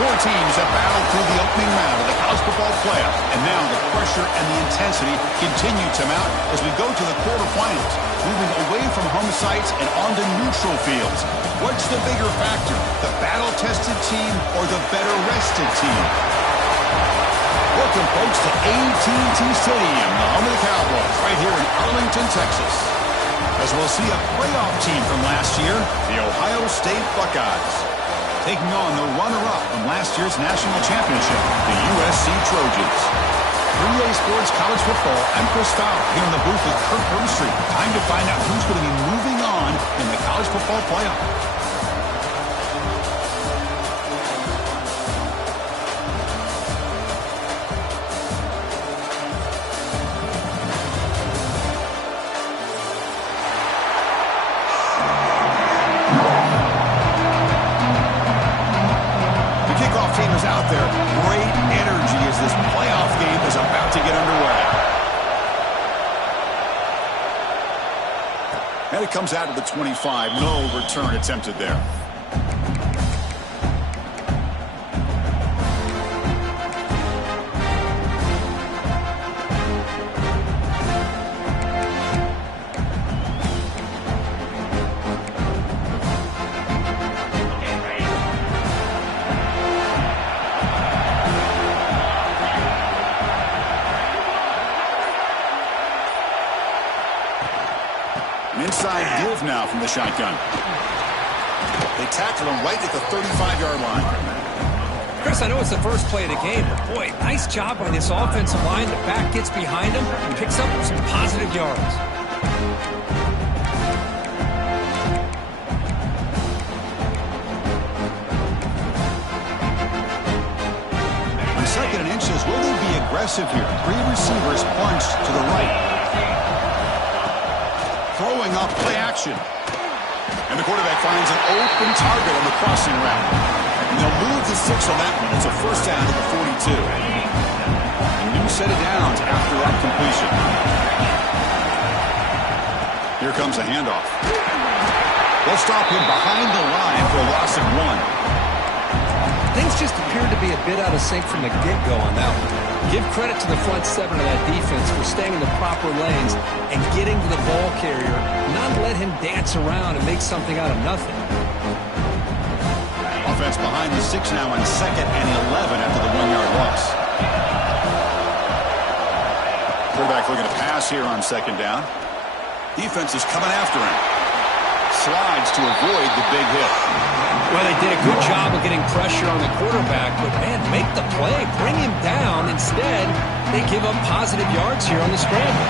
Four teams have battled through the opening round of the college football playoff, and now the pressure and the intensity continue to mount as we go to the quarterfinals, moving away from home sites and onto neutral fields. What's the bigger factor, the battle-tested team or the better-rested team? Welcome, folks, to AT&T Stadium, the home of the Cowboys, right here in Arlington, Texas. As we'll see a playoff team from last year, the Ohio State Buckeyes, taking on the runner-up from last year's national championship, the USC Trojans. 3A Sports College Football, I'm Chris Fowler, here in the booth with Kirk Herbstreit. Time to find out who's going to be moving on in the college football playoff. And it comes out of the 25. No return attempted there. Inside give now from the shotgun. They tackle him right at the 35-yard line. Chris, I know it's the first play of the game, but boy, nice job by this offensive line. The back gets behind him and picks up some positive yards. On 2nd and inches, will they be aggressive here? Three receivers punched to the right. Throwing off play action. And the quarterback finds an open target on the crossing route. And they'll move to 6 on that one. It's a first down to the 42. A new set of downs after that completion. Here comes a handoff. They'll stop him behind the line for a loss of 1. Things just appeared to be a bit out of sync from the get-go on that one. Give credit to the front 7 of that defense for staying in the proper lanes and getting to the ball carrier, not let him dance around and make something out of nothing. Offense behind the 6 now on 2nd and 11 after the 1-yard loss. Quarterback looking to pass here on 2nd down. Defense is coming after him. Slides to avoid the big hit. Well, they did a good job of getting pressure on the quarterback, but, man, make the play. Bring him down. Instead, they give up positive yards here on the scramble.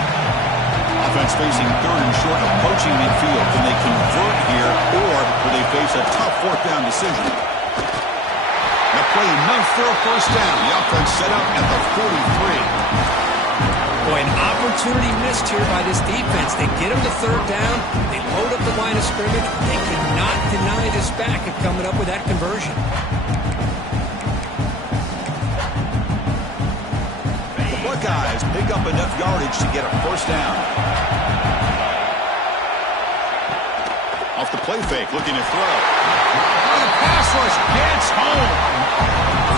Offense facing 3rd and short, approaching midfield. Can they convert here, or will they face a tough 4th down decision? Now play enough for a first down. The offense set up at the 43. Boy, an opportunity missed here by this defense. They get him to 3rd down. They load up the line of scrimmage. They cannot deny this back of coming up with that conversion. The Buckeyes pick up enough yardage to get a first down. Off the play fake, looking to throw. Oh, the pass rush gets home.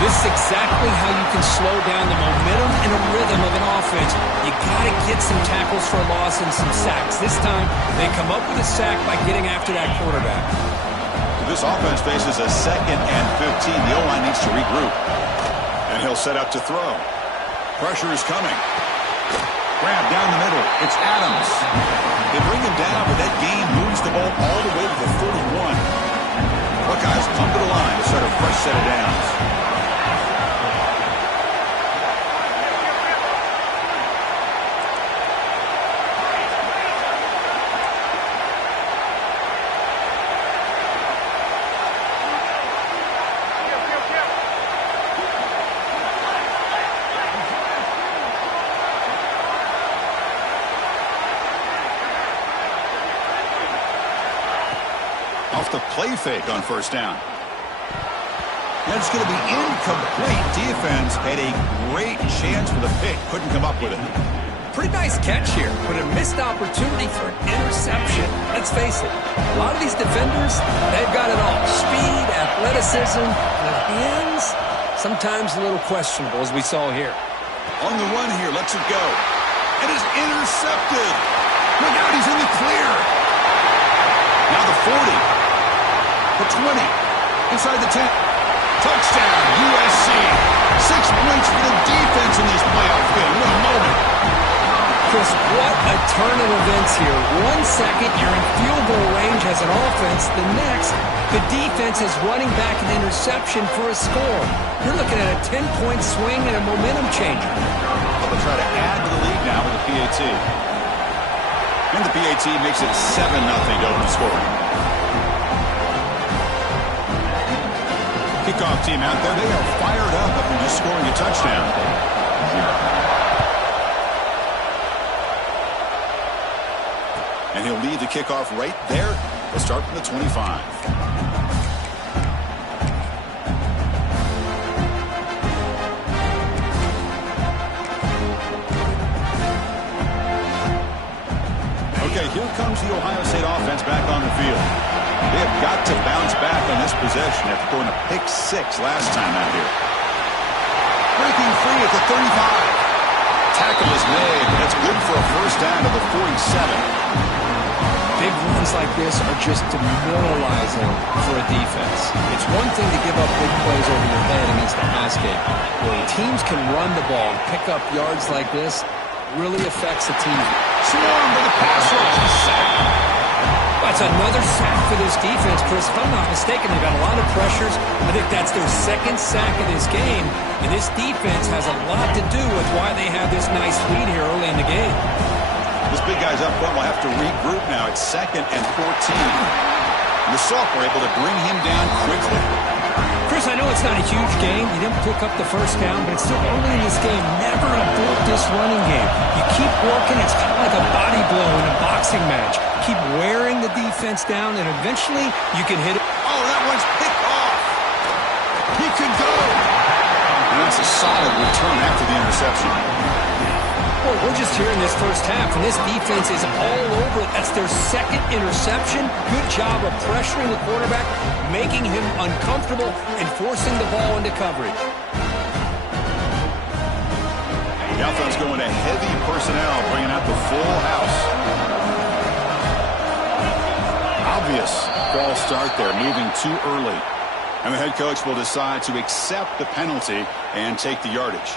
This is exactly how you can slow down the momentum and a rhythm of an offense. You got to get some tackles for a loss and some sacks. This time, they come up with a sack by getting after that quarterback. This offense faces a 2nd and 15. The O-line needs to regroup. And he'll set up to throw. Pressure is coming. Grab down the middle. It's Adams. They bring him down, but that gain moves the ball all the way to the 41. Buckeyes come to the line to start a fresh set of downs. Off the play fake on first down. That's going to be incomplete. Defense had a great chance for the pick. Couldn't come up with it. Pretty nice catch here, but a missed opportunity for an interception. Let's face it, a lot of these defenders, they've got it all. Speed, athleticism, and hands, sometimes a little questionable, as we saw here. On the run here, lets it go. It is intercepted. Look out, he's in the clear. Now the 40. The 20. Inside the 10. Touchdown, USC. 6 points for the defense in this playoff game. What a moment. Chris, what a turn of events here. 1 second, you're in field goal range as an offense. The next, the defense is running back an interception for a score. You're looking at a 10-point swing and a momentum changer. They'll try to add to the lead now with the PAT. And the PAT makes it 7-0 to open scoring. Kickoff team out there, they are fired up after just scoring a touchdown. And he'll lead the kickoff right there. They'll start from the 25. Okay, here comes the Ohio State offense back on the field. They have got to bounce back on this possession after throwing a pick 6 last time out here. Breaking free at the 35. Tackle is made. That's good for a first down to the 47. Big runs like this are just demoralizing for a defense. It's one thing to give up big plays over your head against the pass game. When teams can run the ball and pick up yards like this, really affects the team. Swarm to the pass rush. Sack. That's another sack for this defense, Chris. If I'm not mistaken, they've got a lot of pressures. I think that's their second sack of this game. And this defense has a lot to do with why they have this nice lead here early in the game. This big guy's up front will have to regroup now. It's 2nd and 14. And the Sophomore able to bring him down quickly. Chris, I know it's not a huge game. You didn't pick up the first down, but it's still early in this game. Never abort this running game. You keep working. It's kind of like a body blow in a boxing match. Keep wearing the defense down, and eventually you can hit it. Oh, that one's picked off. He could go. And that's a solid return after the interception. Well, we're just here in this first half, and this defense is all over it. That's their second interception. Good job of pressuring the quarterback, making him uncomfortable, and forcing the ball into coverage. The offense going to heavy personnel, bringing out the full house. Obvious false start there, moving too early. And the head coach will decide to accept the penalty and take the yardage.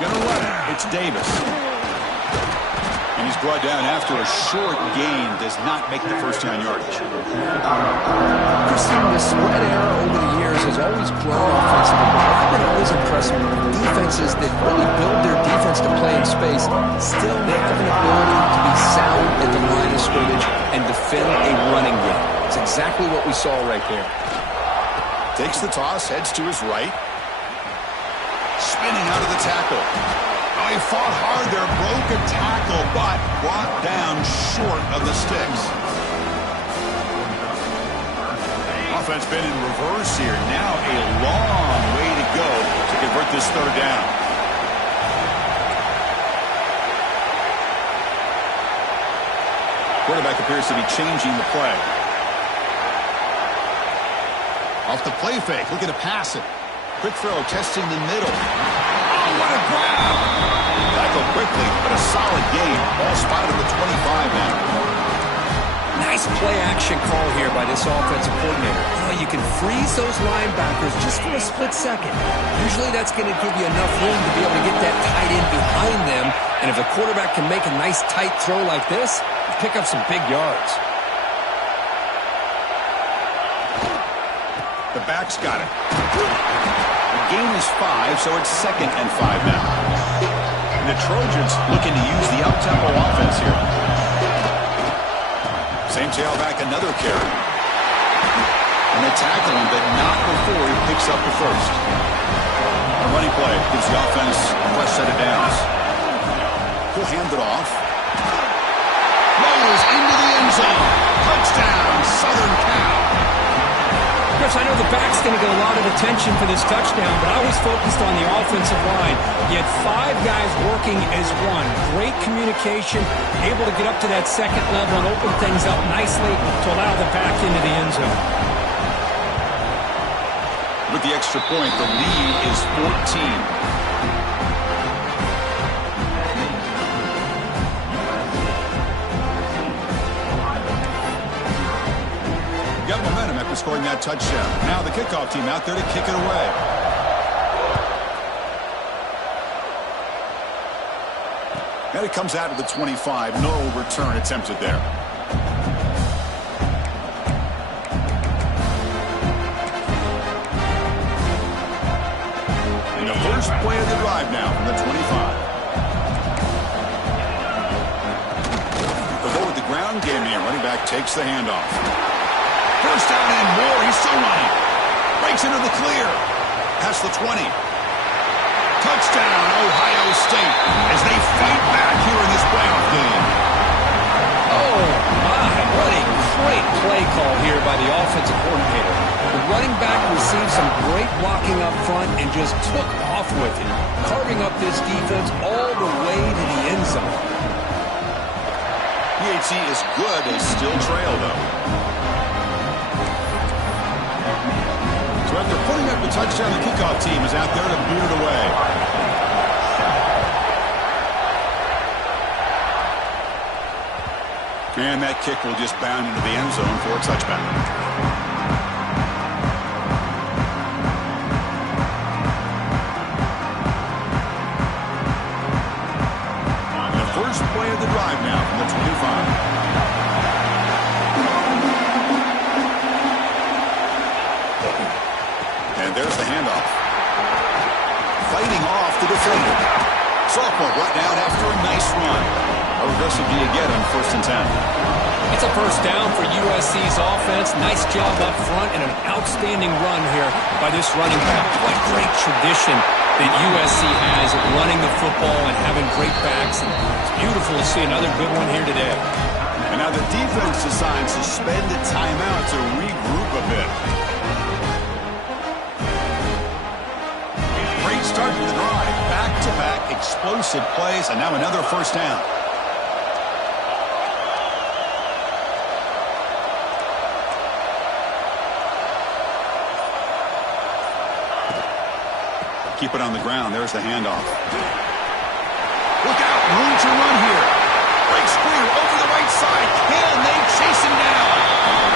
Gonna run it. It's Davis. And he's brought down after a short gain. Does not make the first down yardage. Christine, the spread era over the years has always grown offensively, but I've been always impressed with defenses that really build their defense to play in space, still have an ability to be sound at the line of scrimmage and defend a running game. It's exactly what we saw right there. Takes the toss, heads to his right. Spinning out of the tackle. Oh, he fought hard there, broke a tackle, but brought down short of the sticks. Offense been in reverse here. Now a long way to go to convert this third down. Quarterback appears to be changing the play. Off the play fake, looking to pass it. Quick throw, testing the middle. Oh, what a grab! Tackle quickly, but a solid gain. Ball spotted at the 25 now. Nice play-action call here by this offensive coordinator. You can freeze those linebackers just for a split second. Usually that's going to give you enough room to be able to get that tight end behind them. And if the quarterback can make a nice tight throw like this, pick up some big yards. The back's got it. The gain is 5, so it's 2nd and 5 now. And the Trojans looking to use the up-tempo offense here. Same tailback, another carry. And they tackle him, but not before he picks up the first. A running play gives the offense a fresh set of downs. He'll hand it off. Rolls into the end zone. Touchdown, Southern Cal. Chris, I know the back's going to get a lot of attention for this touchdown, but I was focused on the offensive line. You had 5 guys working as one. Great communication, able to get up to that second level and open things up nicely to allow the back into the end zone. With the extra point, the lead is 14. Got momentum after scoring that touchdown. Now the kickoff team out there to kick it away. And it comes out to the 25. No return attempted there. And the first play of the drive now from the 25. The ball with the ground game here. Running back takes the handoff. First down and more. He's still running. Breaks into the clear. Past the 20. Touchdown, Ohio State, as they fight back here in this playoff game. Oh, my. What a great play call here by the offensive coordinator. The running back received some great blocking up front and just took off with it, carving up this defense all the way to the end zone. PAT is good. They still trail, though. So after putting up the touchdown, the kickoff team is out there to beat it away. And that kick will just bound into the end zone for a touchback. And the first play of the drive now from the 25. And there's the handoff. Fighting off the defender. Sophomore brought down after a nice run. How aggressive do you get on 1st and 10? It's a first down for USC's offense. Nice job up front and an outstanding run here by this running back. What great tradition that USC has of running the football and having great backs. And it's beautiful to see another good one here today. And now the defense decides to spend a timeout to regroup a bit. Great start to the drive. Back-to-back explosive plays, and now another first down. Keep it on the ground. There's the handoff. Look out. Room to run here. Breaks clear over the right side. Can they chase him down?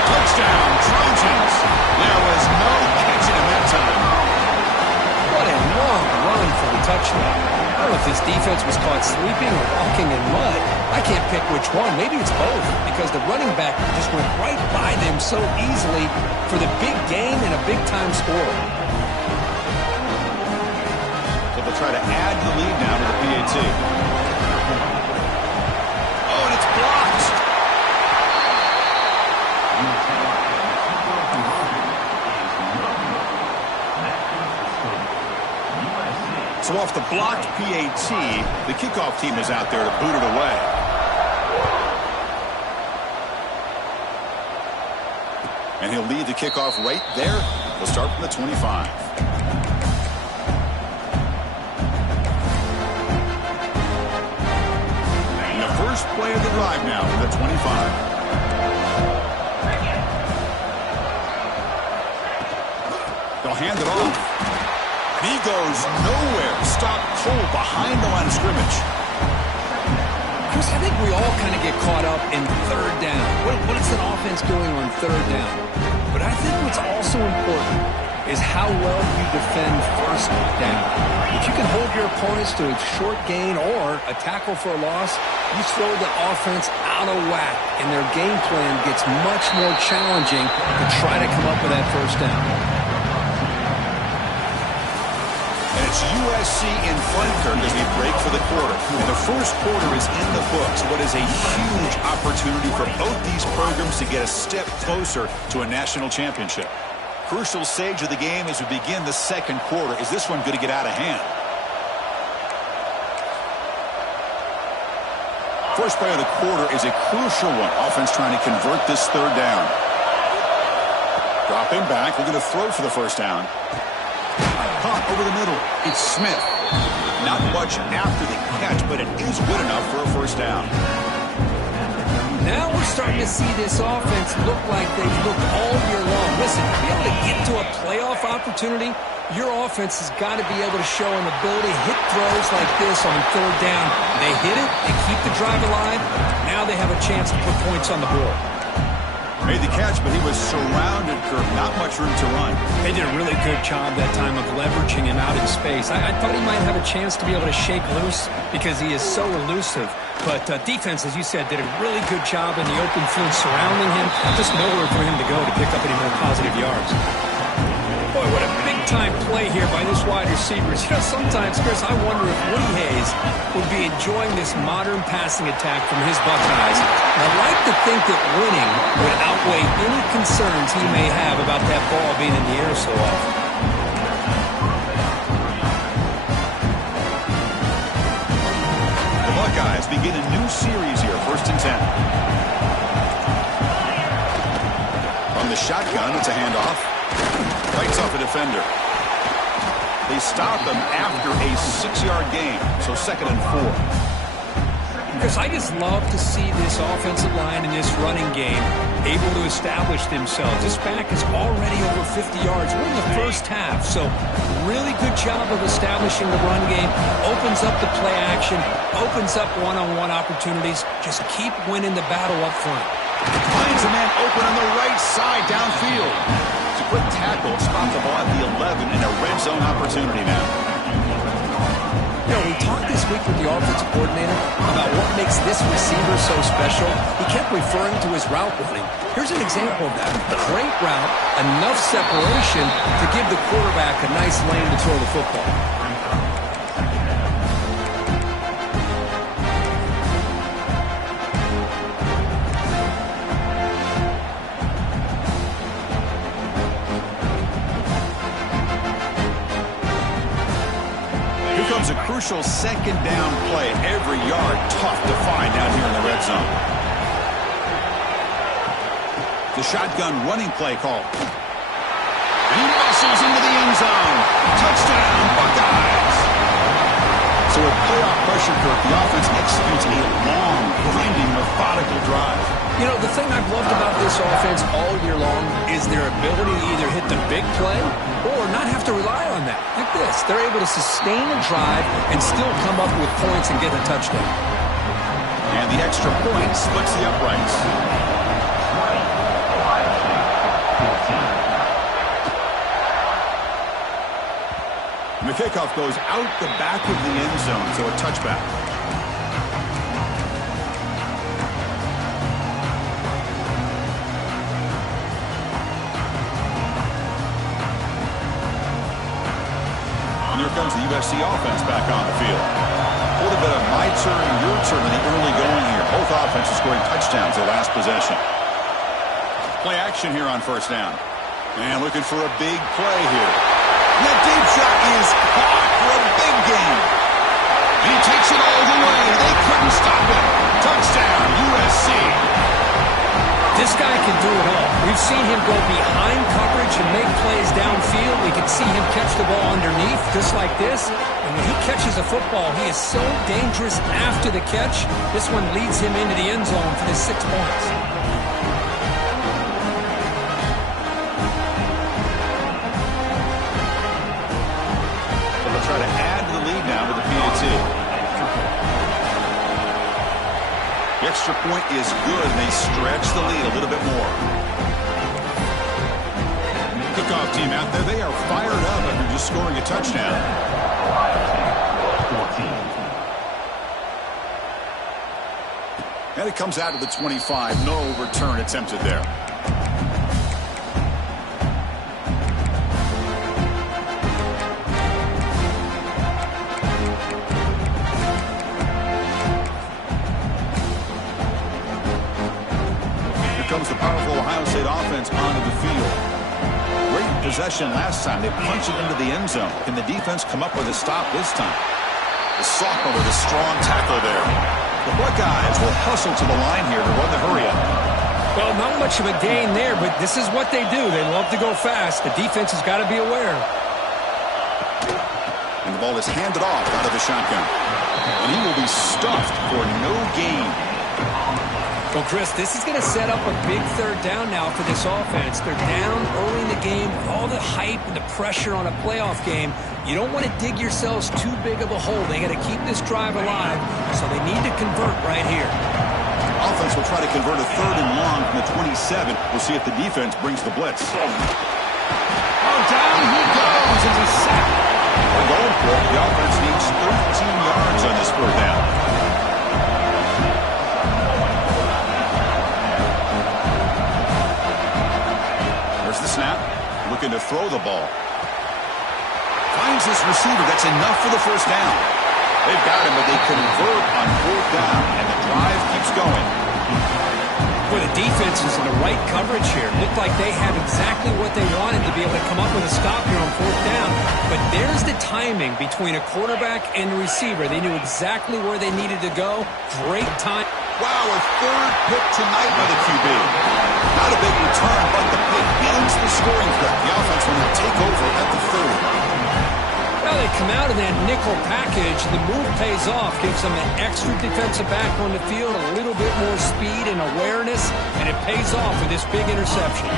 Touchdown, Trojans. There was no catching him that time. What a long run for the touchdown. I don't know if this defense was caught sleeping or walking in mud. I can't pick which one. Maybe it's both, because the running back just went right by them so easily for the big gain and a big-time score. They'll try to add the lead now to the PAT. Oh, and it's blocked. So off the blocked PAT, the kickoff team is out there to boot it away. And he'll lead the kickoff right there. He'll start from the 25. First play of the drive now from the 25. They'll hand it off. And he goes nowhere. Stopped cold behind the line of scrimmage. Chris, I think we all kind of get caught up in third down. What is an offense doing on third down? But I think what's also important is how well you defend first down. If you can hold your opponents to a short gain or a tackle for a loss, you throw the offense out of whack, and their game plan gets much more challenging to try to come up with that first down. And it's USC in front, Kirk, as we break for the quarter. And the first quarter is in the books. What is a huge opportunity for both these programs to get a step closer to a national championship. Crucial stage of the game as we begin the second quarter. Is this one going to get out of hand? First play of the quarter is a crucial one. Offense trying to convert this third down. Dropping back, looking to throw for the first down. Caught over the middle. It's Smith. Not much after the catch, but it is good enough for a first down. Now we're starting to see this offense look like they've looked all year long. Listen, to be able to get to a playoff opportunity, your offense has got to be able to show an ability to hit throws like this on third down. They hit it, they keep the drive alive. Now they have a chance to put points on the board. Made the catch, but he was surrounded, Kirk. Not much room to run. They did a really good job that time of leveraging him out in space. I thought he might have a chance to be able to shake loose because he is so elusive. But defense, as you said, did a really good job in the open field surrounding him. Just nowhere for him to go to pick up any more positive yards. Boy, what a big-time play here by this wide receiver. You know, sometimes, Chris, I wonder if Woody Hayes would be enjoying this modern passing attack from his Buckeyes. I'd like to think that winning would outweigh any concerns he may have about that ball being in the air so often. The Buckeyes begin a new series here, 1st and 10. From the shotgun, it's a handoff. Fights off a defender. They stop him after a 6-yard gain, so 2nd and 4. Chris, I just love to see this offensive line in this running game able to establish themselves. This back is already over 50 yards. We're in the first half, so really good job of establishing the run game. Opens up the play action, opens up one-on-one opportunities. Just keep winning the battle up front. Finds a man open on the right side downfield. It's a quick tackle, spot the ball at the 11 in a red zone opportunity now. You know, we talked this week with the offensive coordinator about what makes this receiver so special. He kept referring to his route running. Here's an example of that. Great route, enough separation to give the quarterback a nice lane to throw the football. A crucial 2nd down play. Every yard tough to find down here in the red zone. The shotgun running play call. And he muscles into the end zone. Touchdown, Buckeyes. So with playoff pressure, Kirk, the offense executes a long, grinding, methodical drive. You know, the thing I've loved about this offense all year long is their ability to either hit the big play or not have to rely on that. Like this, they're able to sustain a drive and still come up with points and get a touchdown. And the extra point splits the uprights. And the kickoff goes out the back of the end zone, so a touchback. Here comes the USC offense back on the field. A little bit of my turn, your turn in the early going here. Both offenses scoring touchdowns their last possession. Play action here on 1st down. And looking for a big play here. And that deep shot is caught for a big gain. And he takes it all the way. They couldn't stop it. Touchdown, USC. This guy can do it all. We've seen him go behind coverage and make plays downfield. We can see him catch the ball underneath, just like this. And when he catches a football, he is so dangerous after the catch. This one leads him into the end zone for the 6 points. So they'll try to add to the lead now with the PAT. The extra point is good, and they stretch the lead a little bit more. Kickoff team out there, they are fired up after just scoring a touchdown. And it comes out to the 25. No return attempted there. Comes the powerful Ohio State offense onto the field. Great possession last time. They punch it into the end zone. Can the defense come up with a stop this time? The sophomore with a strong tackle there. The Buckeyes will hustle to the line here to run the hurry up. Well, not much of a gain there, but this is what they do. They love to go fast. The defense has got to be aware. And the ball is handed off out of the shotgun. And he will be stuffed for no gain. Well, Chris, this is going to set up a big third down now for this offense. They're down early in the game. All the hype and the pressure on a playoff game. You don't want to dig yourselves too big of a hole. They got to keep this drive alive, so they need to convert right here. Offense will try to convert a third and long from the 27. We'll see if the defense brings the blitz. Oh, down he goes. It's a sack. They're going for it. The offense needs 13 yards on this third down. There's the snap. Looking to throw the ball. Finds this receiver. That's enough for the first down. They've got him, but they convert on fourth down, and the drive keeps going. Well, the defense is in the right coverage here. Looked like they have exactly what they wanted to be able to come up with a stop here on fourth down. But there's the timing between a quarterback and the receiver. They knew exactly where they needed to go. Great time. Wow, a third pick tonight by the QB. Not a big return, but the pick ends the scoring threat. The offense will now take over at the 30. Well, they come out in that nickel package. The move pays off, gives them an extra defensive back on the field, a little bit more speed and awareness, and it pays off with this big interception.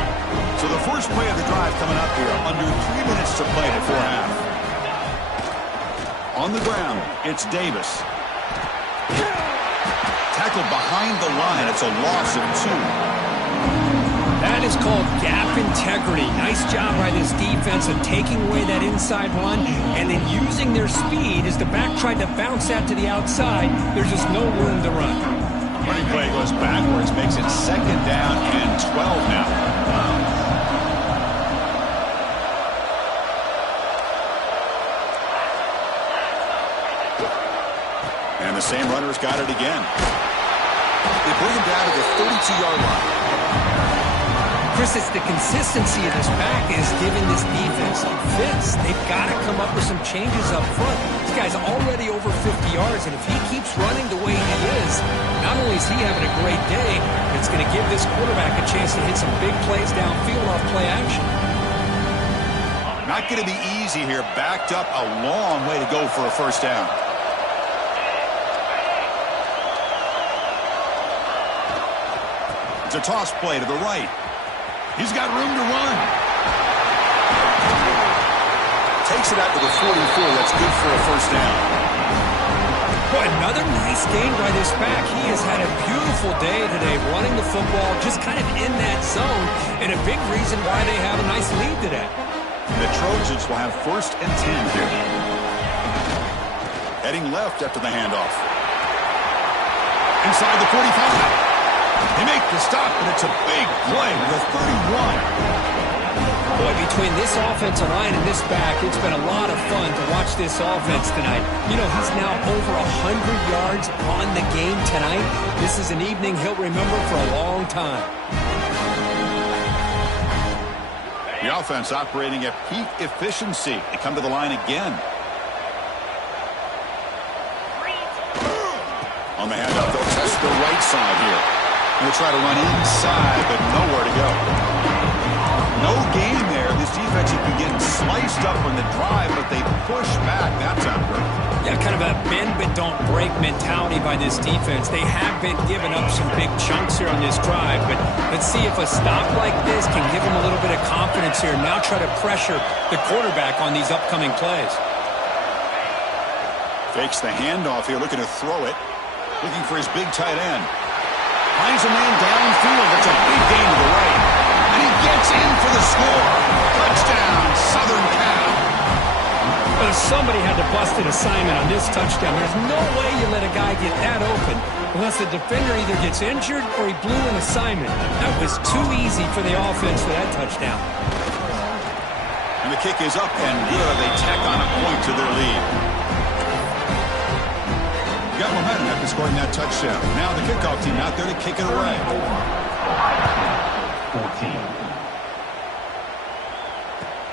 So the first play of the drive coming up here, under 3 minutes to play before half. On the ground, it's Davis. Tackled behind the line. It's a loss of 2. That is called gap integrity. Nice job by this defense of taking away that inside run and then using their speed as the back tried to bounce that to the outside. There's just no room to run. Running play goes backwards, makes it second down and 12 now. And the same runner's got it again. They bring him down to the 32-yard line. Chris, it's the consistency of this back is giving this defense some fits. They've got to come up with some changes up front. This guy's already over 50 yards, and if he keeps running the way he is, not only is he having a great day, it's going to give this quarterback a chance to hit some big plays downfield off play action. Not going to be easy here. Backed up a long way to go for a first down. It's a toss play to the right. He's got room to run. Takes it out to the 44. That's good for a first down. Boy, another nice gain by this back. He has had a beautiful day today running the football, just kind of in that zone, and a big reason why they have a nice lead today. The Trojans will have first and 10 here. Heading left after the handoff. Inside the 45. They make the stop, and it's a big play with a 31. Boy, between this offensive line and this back, it's been a lot of fun to watch this offense tonight. You know, he's now over 100 yards on the game tonight. This is an evening he'll remember for a long time. The offense operating at peak efficiency. They come to the line again. On the handoff, they'll test the right side here. They'll try to run inside, but nowhere to go. No gain there. This defense has been getting sliced up on the drive, but they push back that time. Yeah, kind of a bend but don't break mentality by this defense. They have been giving up some big chunks here on this drive, but let's see if a stop like this can give them a little bit of confidence here. Now try to pressure the quarterback on these upcoming plays. Fakes the handoff here, looking to throw it. Looking for his big tight end. Finds a man downfield. That's a big gain to the right. And he gets in for the score. Touchdown, Southern Cal. But if somebody had to bust an assignment on this touchdown, there's no way you let a guy get that open unless the defender either gets injured or he blew an assignment. That was too easy for the offense for that touchdown. And the kick is up and good. They tack on a point to their lead. Got momentum after scoring that touchdown. Now the kickoff team out there to kick it away. 14.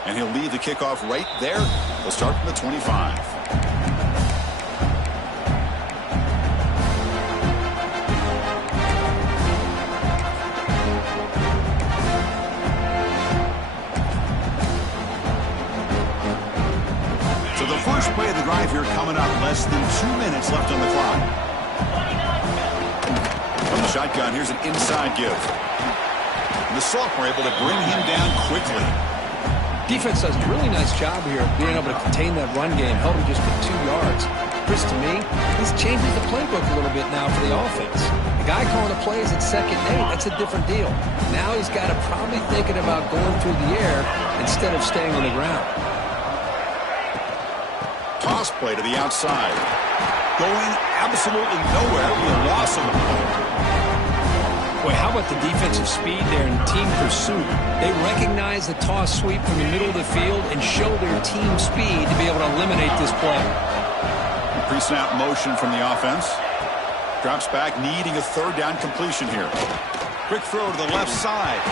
And he'll leave the kickoff right there. They'll start from the 25. play of the drive here coming up. Less than 2 minutes left on the clock. From the shotgun, here's an inside give. And the sophomore able to bring him down quickly. Defense does a really nice job here of being able to contain that run game. Held him just to 2 yards. Chris, to me, this changes the playbook a little bit now for the offense. The guy calling the plays at 2nd and 8, that's a different deal. Now he's got to probably thinking about going through the air instead of staying on the ground. Toss play to the outside. Going absolutely nowhere. Be a loss on the play. Boy, how about the defensive speed there in team pursuit? They recognize the toss sweep from the middle of the field and show their team speed to be able to eliminate this play. Pre-snap motion from the offense. Drops back, needing a 3rd down completion here. Quick throw to the left side.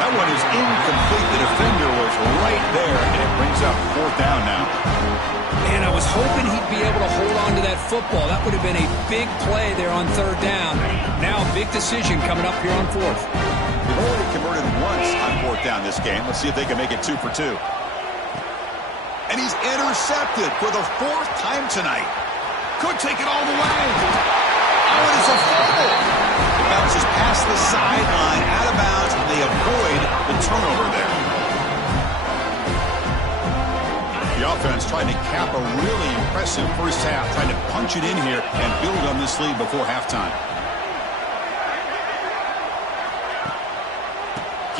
That one is incomplete. The defender was right there, and it brings up 4th down now. And I was hoping he'd be able to hold on to that football. That would have been a big play there on 3rd down. Now a big decision coming up here on 4th. They've already converted once on 4th down this game. Let's see if they can make it 2 for 2. And he's intercepted for the 4th time tonight. Could take it all the way. Oh, it is a fumble. It bounces past the sideline, out of bounds, and they avoid the turnover there. The offense trying to cap a really impressive first half, trying to punch it in here and build on this lead before halftime.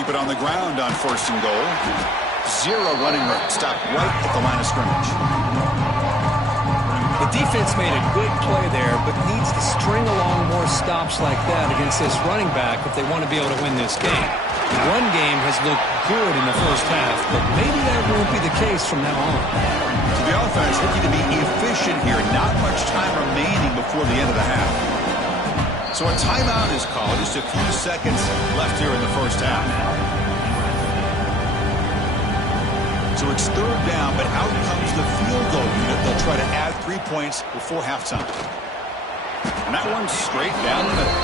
Keep it on the ground on 1st and goal. 0 running room. Stop right at the line of scrimmage. The defense made a good play there, but needs to string along more stops like that against this running back if they want to be able to win this game. The run game has looked good in the first half, but maybe that won't be the case from now on. So the offense looking to be efficient here. Not much time remaining before the end of the half. So a timeout is called. Just a few seconds left here in the first half. So it's 3rd down, but out comes the field goal unit. They'll try to add 3 points before halftime. And that one's straight down the middle.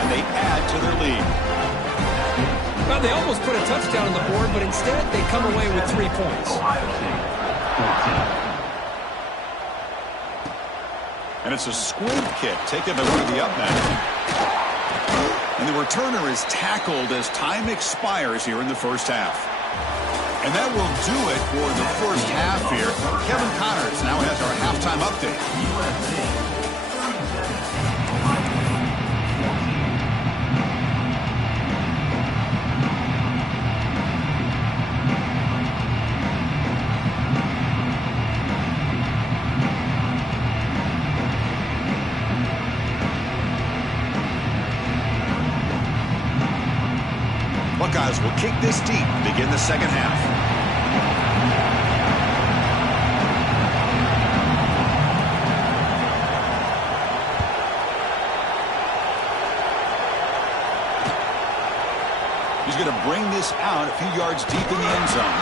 And they add to their lead. Well, they almost put a touchdown on the board, but instead they come away with 3 points. And it's a squib kick taken by one of the up men. And the returner is tackled as time expires here in the first half. And that will do it for the first half here. Kevin Connors now has our halftime update. Buckeyes will kick this deep to begin the second half. He's going to bring this out a few yards deep in the end zone.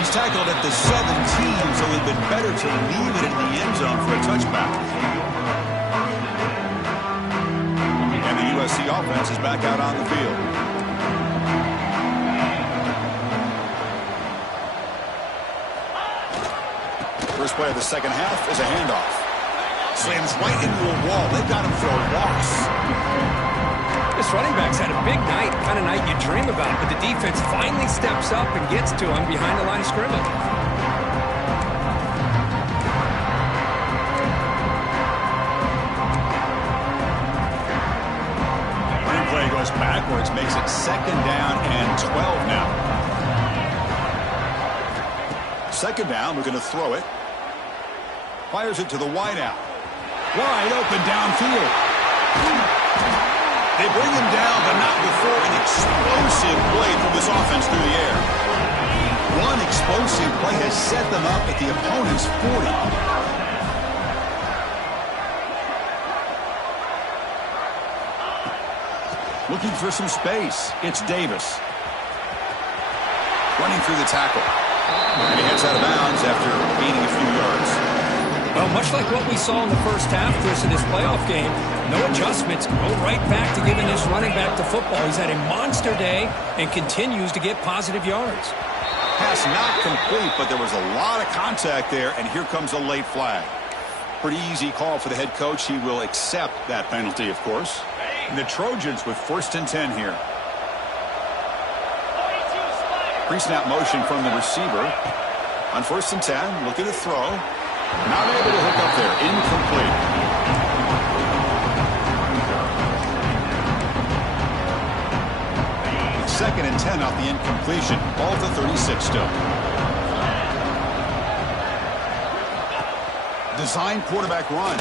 He's tackled at the 17, so it would have been better to leave it in the end zone for a touchback. And the USC offense is back out on the field. First play of the second half is a handoff. Slams right into a wall. They've got him for a loss. This running back's had a big night, kind of night you dream about, but the defense finally steps up and gets to him behind the line of scrimmage. Running play goes backwards, makes it 2nd down and 12 now. 2nd down, we're going to throw it. Fires it to the wideout. Wide open downfield. They bring him down, but not before an explosive play from this offense through the air. One explosive play has set them up at the opponent's 40. Looking for some space. It's Davis. Running through the tackle. And he heads out of bounds after gaining a few yards. Well, much like what we saw in the first half, Chris, in this playoff game, no adjustments. Go right back to giving this running back to football. He's had a monster day and continues to get positive yards. Pass not complete, but there was a lot of contact there, and here comes a late flag. Pretty easy call for the head coach. He will accept that penalty, of course. And the Trojans with 1st and 10 here. Pre-snap motion from the receiver. On 1st and 10, looking to throw. Not able to hook up there. Incomplete. 2nd and 10 off the incompletion. Ball to 36 still. Design quarterback run.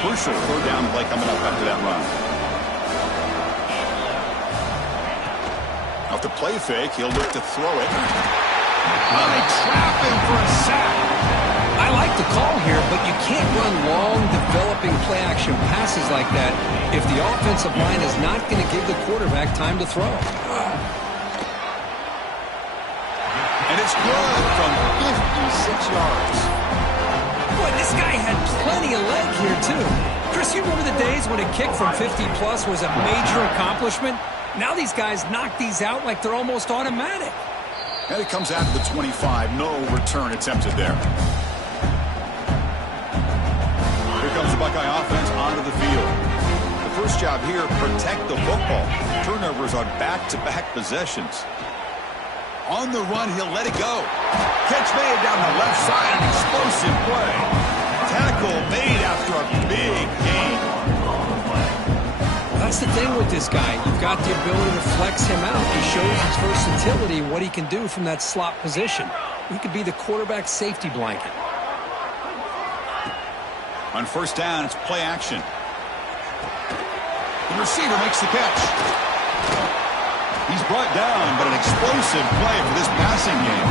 Crucial 3rd down play coming up after that run. Off the play fake, he'll look to throw it. Oh, they trap him for a sack. I like the call here, but you can't run long, developing play-action passes like that if the offensive line is not going to give the quarterback time to throw. And it's good from 56 yards. Boy, this guy had plenty of leg here, too. Chris, you remember the days when a kick from 50-plus was a major accomplishment? Now these guys knock these out like they're almost automatic. And it comes out to the 25. No return attempted there. Here comes the Buckeye offense onto the field. The first job here, protect the football. Turnovers on back-to-back possessions. On the run, he'll let it go. Catch made down the left side. An explosive play. Tackle made after a big gain. That's the thing with this guy. You've got the ability to flex him out. He shows his versatility, what he can do from that slot position. He could be the quarterback safety blanket. On 1st down, it's play action. The receiver makes the catch. He's brought down, but an explosive play for this passing game.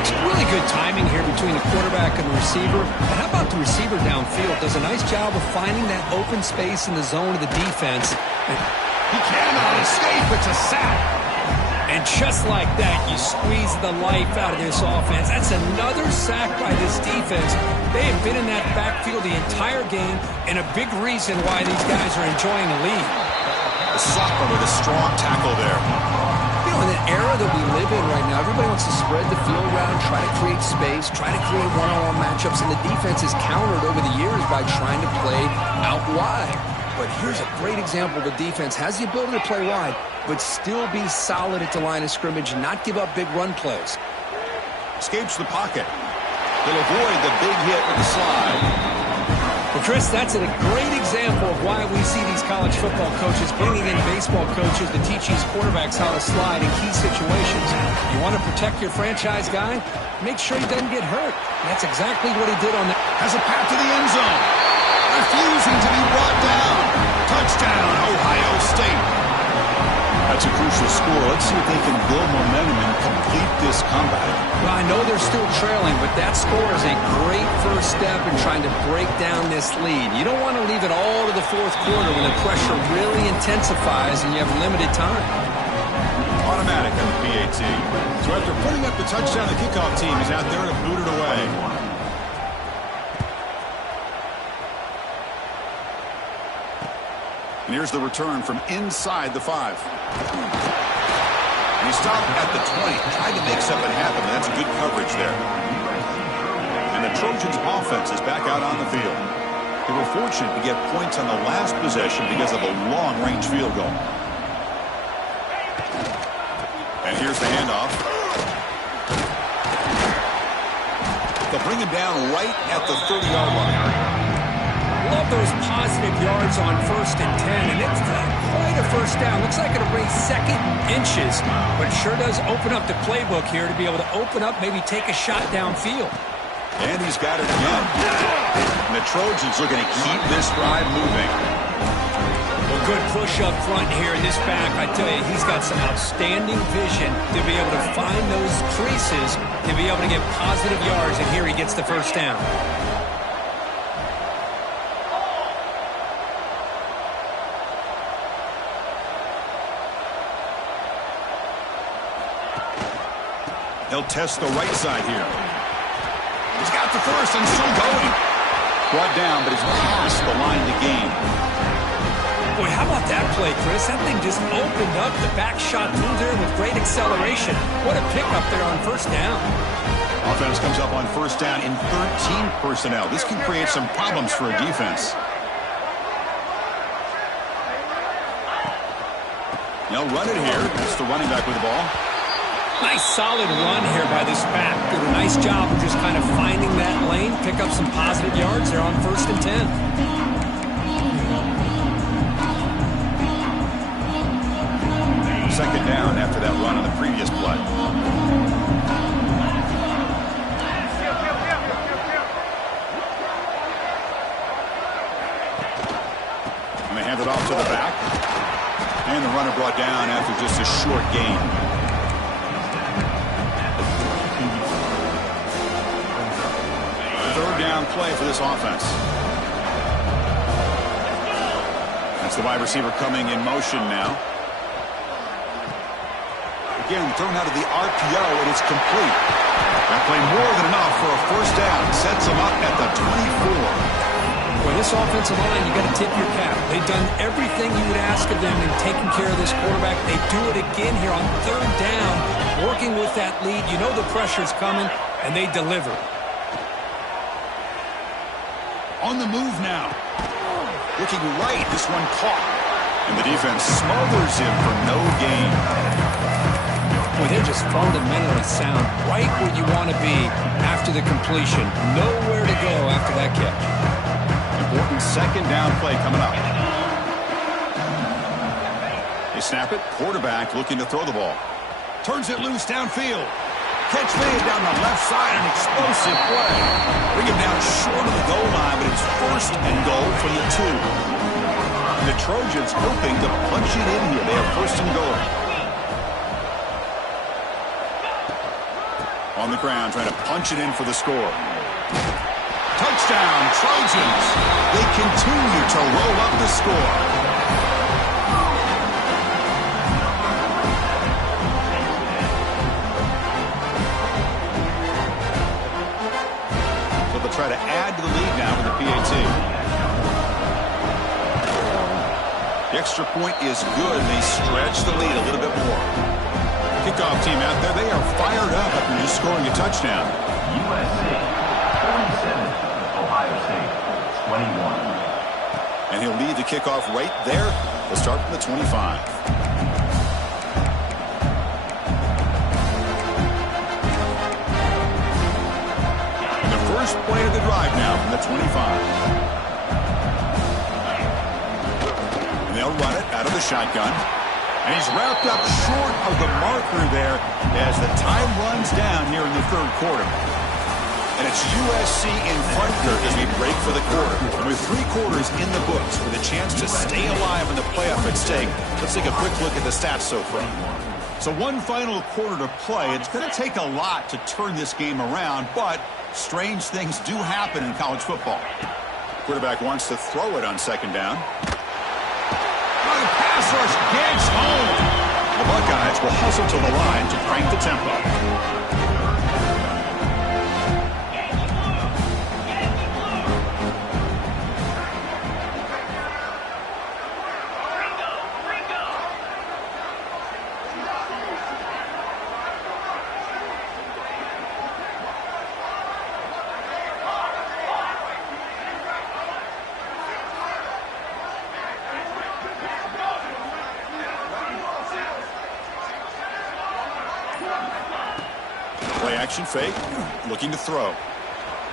It's really good timing here between the quarterback and the receiver. But how about the receiver downfield? Does a nice job of finding that open space in the zone of the defense. He cannot escape. It's a sack. And just like that, you squeeze the life out of this offense. That's another sack by this defense. They have been in that backfield the entire game, and a big reason why these guys are enjoying the lead. The sophomore with a strong tackle there. You know, in the era that we live in right now, everybody wants to spread the field around, try to create space, try to create one-on-one matchups, and the defense is countered over the years by trying to play out wide. But here's a great example. The defense has the ability to play wide, but still be solid at the line of scrimmage, not give up big run plays. Escapes the pocket. He'll avoid the big hit with the slide. Well, Chris, that's a great example of why we see these college football coaches bringing in baseball coaches to teach these quarterbacks how to slide in key situations. You want to protect your franchise guy? Make sure he doesn't get hurt. And that's exactly what he did on that. Has a path to the end zone. Refusing to be brought down. Touchdown, Ohio State. That's a crucial score. Let's see if they can build momentum and complete this comeback. Well, I know they're still trailing, but that score is a great first step in trying to break down this lead. You don't want to leave it all to the 4th quarter when the pressure really intensifies and you have limited time. Automatic on the PAT. So after putting up the touchdown, the kickoff team is out there to boot it away. And here's the return from inside the 5. And he stopped at the 20. Tried to make something happen. That's good coverage there. And the Trojans' offense is back out on the field. They were fortunate to get points on the last possession because of a long-range field goal. And here's the handoff. They'll bring him down right at the 30-yard line. Love those positive yards on 1st and 10, and it's not quite a first down. Looks like it'll bring 2nd inches, but it sure does open up the playbook here to be able to open up, maybe take a shot downfield. And he's got it again. And the Trojans looking to keep this drive moving. Well, good push up front here in this back. I tell you, he's got some outstanding vision to be able to find those creases, to be able to get positive yards, and here he gets the first down. He'll test the right side here. He's got the first and still going. Brought down, but he's past the line to gain. Boy, how about that play, Chris? That thing just opened up the back shot through there with great acceleration. What a pickup there on first down. Offense comes up on first down in 13 personnel. This can create some problems for a defense. They'll run it here. That's the running back with the ball. Nice solid run here by this back. Did a nice job of just kind of finding that lane, pick up some positive yards there on 1st and 10. Second down after that run on the previous play. And they hand it off to the back. And the runner brought down after just a short gain. Third down play for this offense. That's the wide receiver coming in motion now. Again, thrown out of the RPO, and it's complete. That play more than enough for a first down. Sets them up at the 24. Boy, this offensive line, you got to tip your cap. They've done everything you would ask of them in taking care of this quarterback. They do it again here on third down, working with that lead. You know the pressure's coming, and they deliver. On the move now. Looking right, this one caught. And the defense smothers him for no gain. Boy, they're just fundamentally sound, right where you want to be after the completion. Nowhere to go after that catch. Important second down play coming up. They snap it. Quarterback looking to throw the ball. Turns it loose downfield. Catch made down the left side. An explosive play. Bring him down short of the goal line, but it's 1st and goal from the 2. And the Trojans hoping to punch it in here. They have 1st and goal. On the ground, trying to punch it in for the score. Touchdown, Trojans. They continue to roll up the score. So they'll try to add to the lead now with the PAT. The extra point is good, and they stretch the lead a little bit more. Kickoff team out there, they are fired up after just scoring a touchdown. USC 47, Ohio State 21. And he'll lead the kickoff right there. They'll start from the 25. And the first play of the drive now from the 25. And they'll run it out of the shotgun. And he's wrapped up short of the marker there as the time runs down here in the third quarter. And it's USC in front here as we break for the quarter. And with 3 quarters in the books with a chance to stay alive in the playoff at stake, let's take a quick look at the stats so far. So one final quarter to play. It's going to take a lot to turn this game around, but strange things do happen in college football. Quarterback wants to throw it on second down. The pass rush gets home. The Buckeyes will hustle to the line to crank the tempo. Action fake, looking to throw.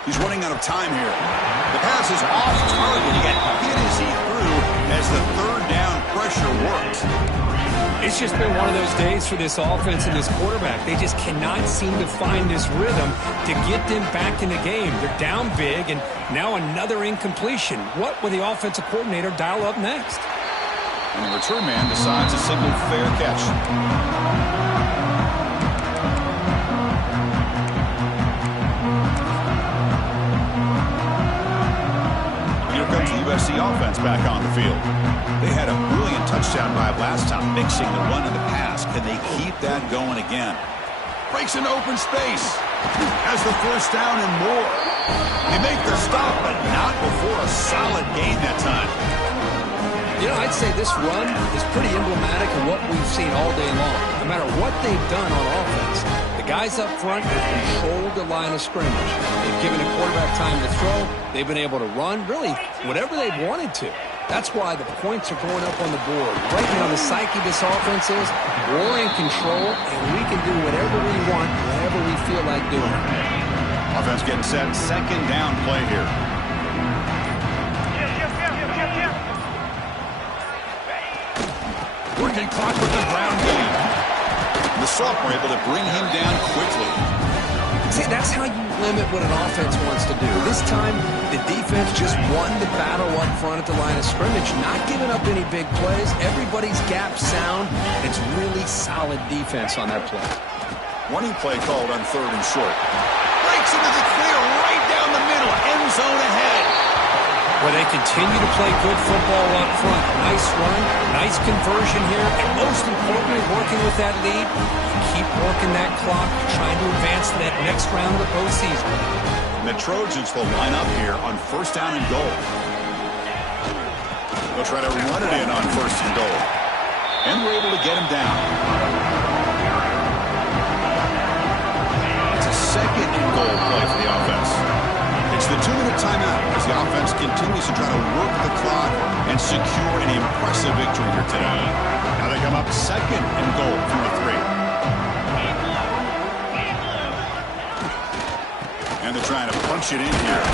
He's running out of time here. The pass is off target. He got hit as he threw as the third down pressure works. It's just been one of those days for this offense and this quarterback. They just cannot seem to find this rhythm to get them back in the game. They're down big, and now another incompletion. What will the offensive coordinator dial up next? And the return man decides to signal fair catch. USC offense back on the field. They had a brilliant touchdown drive last time, mixing the run and the pass. Can they keep that going again? Breaks into open space. Has the first down and more. They make the stop, but not before a solid gain that time. You know, I'd say this run is pretty emblematic of what we've seen all day long. No matter what they've done on offense, the guys up front have controlled the line of scrimmage. They've given a quarterback time to throw. They've been able to run, really, whatever they've wanted to. That's why the points are going up on the board. Right now, the psyche of this offense is we're in control, and we can do whatever we want, whenever we feel like doing it. Offense getting set. Second down play here. Working clock with the ground game. The sophomore able to bring him down quickly. See, that's how you limit what an offense wants to do. This time, the defense just won the battle up front at the line of scrimmage, not giving up any big plays. Everybody's gap sound. It's really solid defense on that play. Running play called on 3rd and short. Breaks into the clear right down the middle. End zone ahead. Where they continue to play good football up front. Nice run, nice conversion here, and most importantly, working with that lead, keep working that clock, trying to advance to that next round of the postseason. And the Trojans will line up here on 1st down and goal. They'll try to run it in on 1st and goal. And we're able to get him down. It's a 2nd and goal play for the offense. It's the 2-minute timeout as the offense continues to try to work the clock and secure an impressive victory here today. Now they come up 2nd and goal from the 3. And they're trying to punch it in here.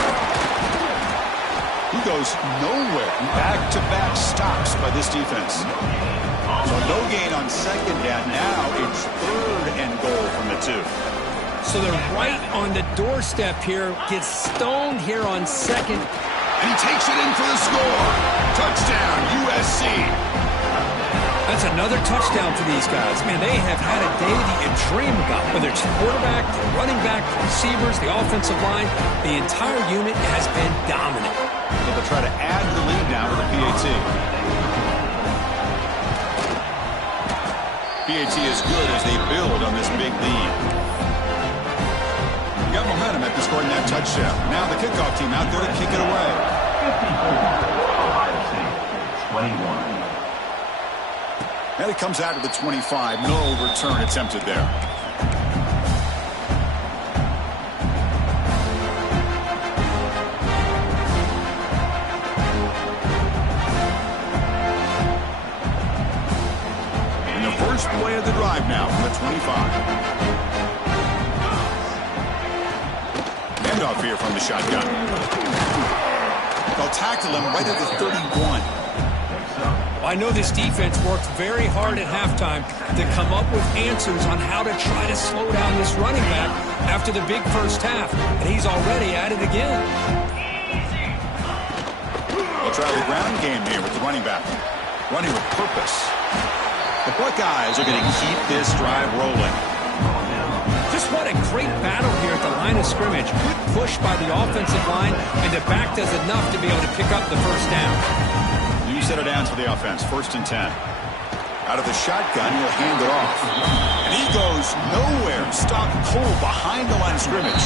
He goes nowhere. Back-to-back stops by this defense. So no gain on 2nd down. Now it's 3rd and goal from the 2. So they're right on the doorstep here. Gets stoned here on 2nd. And he takes it in for the score. Touchdown, USC. That's another touchdown for these guys. Man, they have had a day that you dream about. Whether it's the quarterback, the running back, the receivers, the offensive line, the entire unit has been dominant. So they'll try to add the lead now with a PAT. PAT is good as they build on this big lead. Got momentum after scoring that touchdown. Now the kickoff team out there to kick it away. 54, Ohio State, 21. And it comes out to the 25. No return attempted there. And the first play of the drive now from the 25. Off here from the shotgun. They'll tackle him right at the 31. I know this defense worked very hard at halftime to come up with answers on how to try to slow down this running back after the big first half, and he's already at it again. They'll try the ground game here with the running back. Running with purpose. The Buckeyes are going to keep this drive rolling. Just what a great battle here at the line of scrimmage. Good push by the offensive line, and the back does enough to be able to pick up the first down. New set of downs for the offense. 1st and 10. Out of the shotgun, he'll hand it off. And he goes nowhere. Stopped cold behind the line of scrimmage.